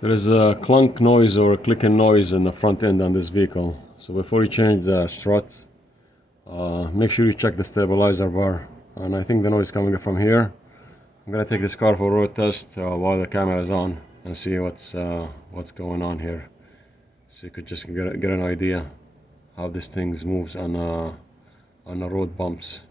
There is a clunk noise or a clicking noise in the front end on this vehicle. So before you change the struts, make sure you check the stabilizer bar. And I think the noise is coming from here. I'm gonna take this car for a road test while the camera is on and see what's going on here. So you could just get an idea how this thing moves on the road bumps.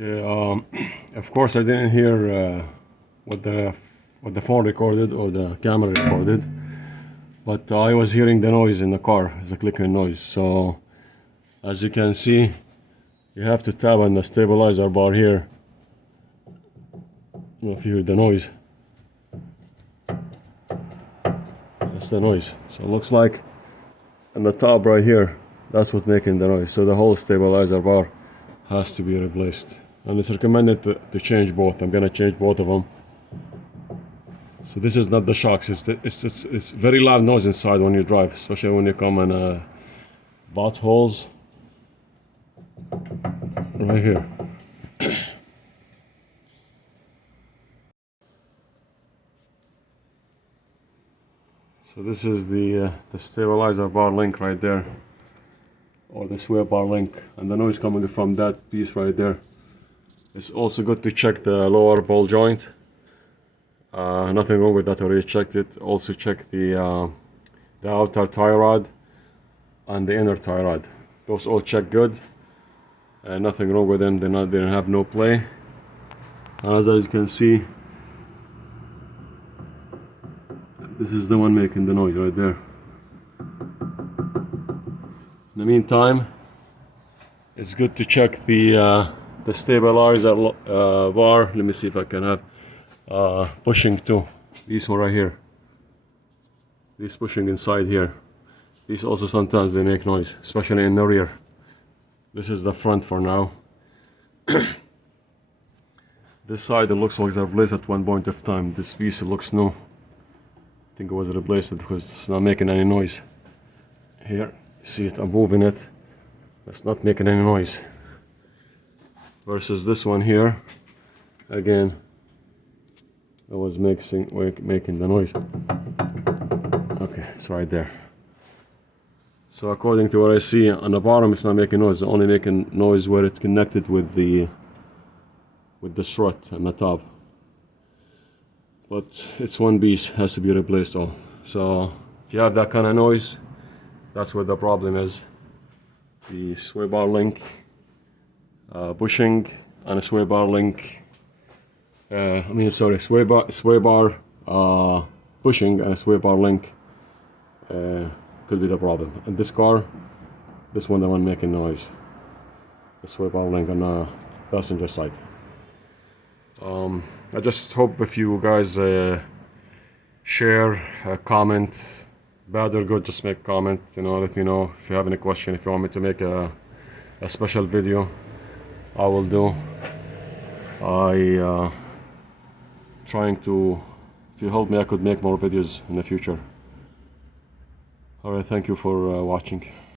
Okay, of course I didn't hear what the phone recorded or the camera recorded, but I was hearing the noise in the car, the clicking noise. So as you can see, you have to tap on the stabilizer bar here. If you hear the noise, that's the noise. So it looks like on the top right here, that's what's making the noise. So the whole stabilizer bar has to be replaced, and it's recommended to change both. I'm gonna change both of them. So this is not the shocks. It's very loud noise inside when you drive, especially when you come in potholes. Right here. So this is the stabilizer bar link right there, or the sway bar link, and the noise coming from that piece right there. It's also good to check the lower ball joint. Nothing wrong with that, I already checked it. Also check the outer tie rod and the inner tie rod. Those all check good. Nothing wrong with them, they didn't have no play. And as you can see, this is the one making the noise right there. In the meantime, it's good to check the stabilizer bar. Let me see if I can have bushing too. These one right here. These bushing inside here. These also sometimes they make noise, especially in the rear. This is the front for now. This side it looks like it's replaced at one point of time. This piece it looks new. I think it was replaced because it's not making any noise. Here, see it, I'm moving it. It's not making any noise. Versus this one here, again, it was making the noise. Okay, it's right there. So according to what I see, on the bottom it's not making noise. It's only making noise where it's connected with the strut on the top. But it's one piece, has to be replaced all. So if you have that kind of noise, that's what the problem is. The sway bar link, bushing, and a sway bar link. Sway bar bushing and a sway bar link could be the problem. And this car, this one, the one making noise. The sway bar link on the passenger side. I just hope if you guys share, comment, bad or good, just make comment. Let me know if you have any question. If you want me to make a special video, I will do. Trying to, if you help me, I could make more videos in the future. Alright, thank you for watching.